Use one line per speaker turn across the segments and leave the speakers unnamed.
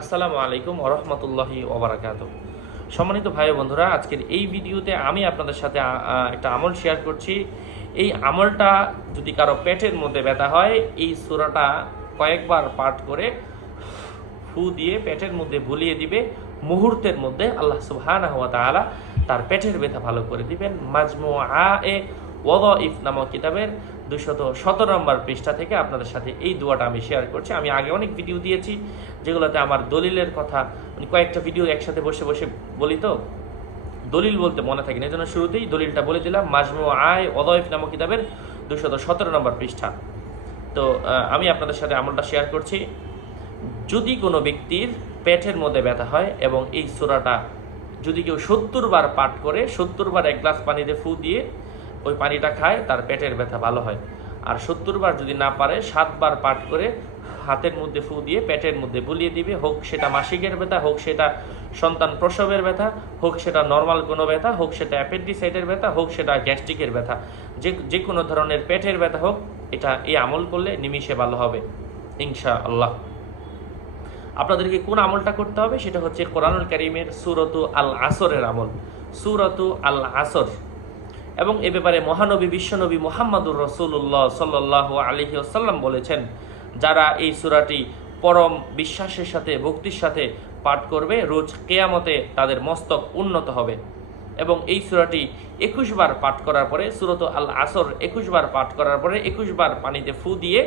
আসসালামু আলাইকুম ওরহমতুল্লাহি ওবরাকাত সম্মানিত ভাই বন্ধুরা, আজকের এই ভিডিওতে আমি আপনাদের সাথে একটা আমল শেয়ার করছি। এই আমলটা যদি কারও পেটের মধ্যে ব্যথা হয়, এই সুরাটা কয়েকবার পাঠ করে ফু দিয়ে পেটের মধ্যে বুলিয়ে দিবে। মুহূর্তের মধ্যে আল্লাহ সুবহানাহু ওয়া তাআলা তার পেটের ব্যথা ভালো করে দিবেন। মাজমু আ এ ওয়াদাইফ নামক কিতাবের দুশত সতেরো নম্বর পৃষ্ঠা থেকে আপনাদের সাথে এই দোয়াটা আমি শেয়ার করছি। আমি আগে অনেক ভিডিও দিয়েছি, যেগুলোতে আমার দলিলের কথা মানে কয়েকটা ভিডিও একসাথে বসে বসে বলি তো। দলিল বলতে মনে থাকে না এই জন্য শুরুতেই দলিলটা বলে দিলাম মাজমু আয় অদয়ফ নামক কিতাবের দুশত সতেরো নম্বর পৃষ্ঠা। তো আমি আপনাদের সাথে আমলটা শেয়ার করছি। যদি কোনো ব্যক্তির পেটের মধ্যে ব্যথা হয় এবং এই সোরাটা যদি কেউ সত্তর বার পাঠ করে, সত্তর বার এক গ্লাস পানিতে ফু দিয়ে ওই পানিটা খায়, তার পেটের ব্যথা ভালো হয়। আর সত্তর বার যদি না পারে সাতবার পাঠ করে হাতের মধ্যে ফু দিয়ে পেটের মধ্যে বুলিয়ে দিবে। হোক সেটা মাসিকের ব্যথা, হোক সেটা সন্তান প্রসবের ব্যথা, হোক সেটা নর্মাল কোনো ব্যথা, হোক সেটা অ্যাপেন্ডিসাইটের ব্যথা, হোক সেটা গ্যাস্ট্রিকের ব্যথা। যে যে কোনো ধরনের পেটের ব্যথা হোক, এটা এই আমল করলে নিমিষে ভালো হবে ইনশা আল্লাহ আপনাদেরকে কোন আমলটা করতে হবে? সেটা হচ্ছে কোরআনুল করিমের সুরতু আল আসরের আমল। সুরতু আল আসর। এবং এ ব্যাপারে মহানবী, বিশ্বনবী মোহাম্মদুর রসুল্লাহ সাল্লাহ আলহি আসাল্লাম বলেছেন, যারা এই সুরাটি পরম বিশ্বাসের সাথে, ভক্তির সাথে পাঠ করবে, রোজ কেয়ামতে তাদের মস্তক উন্নত হবে। এবং এই সুরাটি একুশ বার পাঠ করার পরে সুরত আল আসর একুশ বার পাঠ করার পরে, একুশ বার পানিতে ফু দিয়ে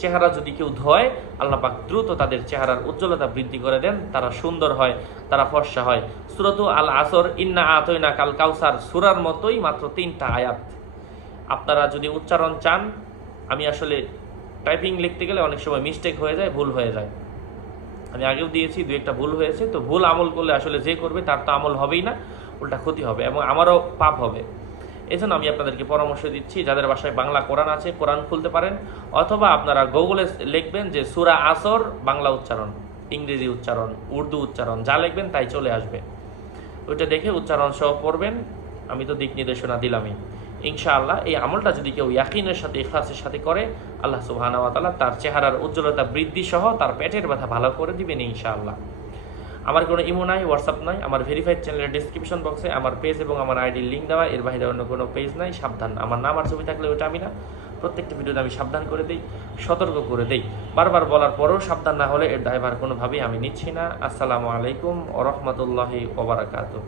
চেহারা যদি কেউ ধোয়, আল্লাহ পাক দ্রুত তাদের চেহারার উজ্জ্বলতা বৃদ্ধি করে দেন, তারা সুন্দর হয়, তারা ফর্সা হয়। সুরত আল আসর ইন্না আতইনা কাল কাউসার, সুরার মতোই মাত্র তিনটা আয়াত। আপনারা যদি উচ্চারণ চান, আমি আসলে টাইপিং লিখতে গেলে অনেক সময় মিস্টেক হয়ে যায়, ভুল হয়ে যায়। আমি আগেও দিয়েছি, দু একটা ভুল হয়েছে, তো ভুল আমল করলে আসলে যে করবে, তার তো আমল হবেই না, উল্টা ক্ষতি হবে এবং আমারও পাপ হবে। এই জন্য আমি আপনাদেরকে পরামর্শ দিচ্ছি, যাদের বাসায় বাংলা কোরআন আছে, কোরআন খুলতে পারেন, অথবা আপনারা গুগলে লিখবেন যে সুরা আসর, বাংলা উচ্চারণ, ইংরেজি উচ্চারণ, উর্দু উচ্চারণ, যা লিখবেন তাই চলে আসবে। ওইটা দেখে উচ্চারণ সহ পড়বেন, আমি তো দিক নির্দেশনা দিলামই। ইনশাআল্লাহ, এই আমলটা যদি কেউ ইয়াকিনের সাথে, ইখলাসের সাথে করে, আল্লাহ ওয়া তার চেহারার উজ্জ্বলতা বৃদ্ধি সহ তার পেটের ব্যথা ভালো করে দিবেন ইনশাআল্লাহ। আমার কোনো ইমো নাই হোয়াটসঅ্যাপ নাই, আমার ভেরিফাইড চ্যানেলের ডিসক্রিপশন বক্সে আমার পেজ এবং আমার আইডির লিঙ্ক দেওয়া, এর বাইরে অন্য কোনো পেজ নাই, সাবধান। আমার নাম আর ছবি থাকলে ওটা আমি না। প্রত্যেকটা ভিডিওতে আমি সাবধান করে দিই, সতর্ক করে দিই। বারবার বলার পরও সাবধান না হলে এর দায়ভার কোনোভাবেই আমি নিচ্ছি না। আসসালামু আলাইকুম ওরহমতুল্লাহি ওবরাকাতুহ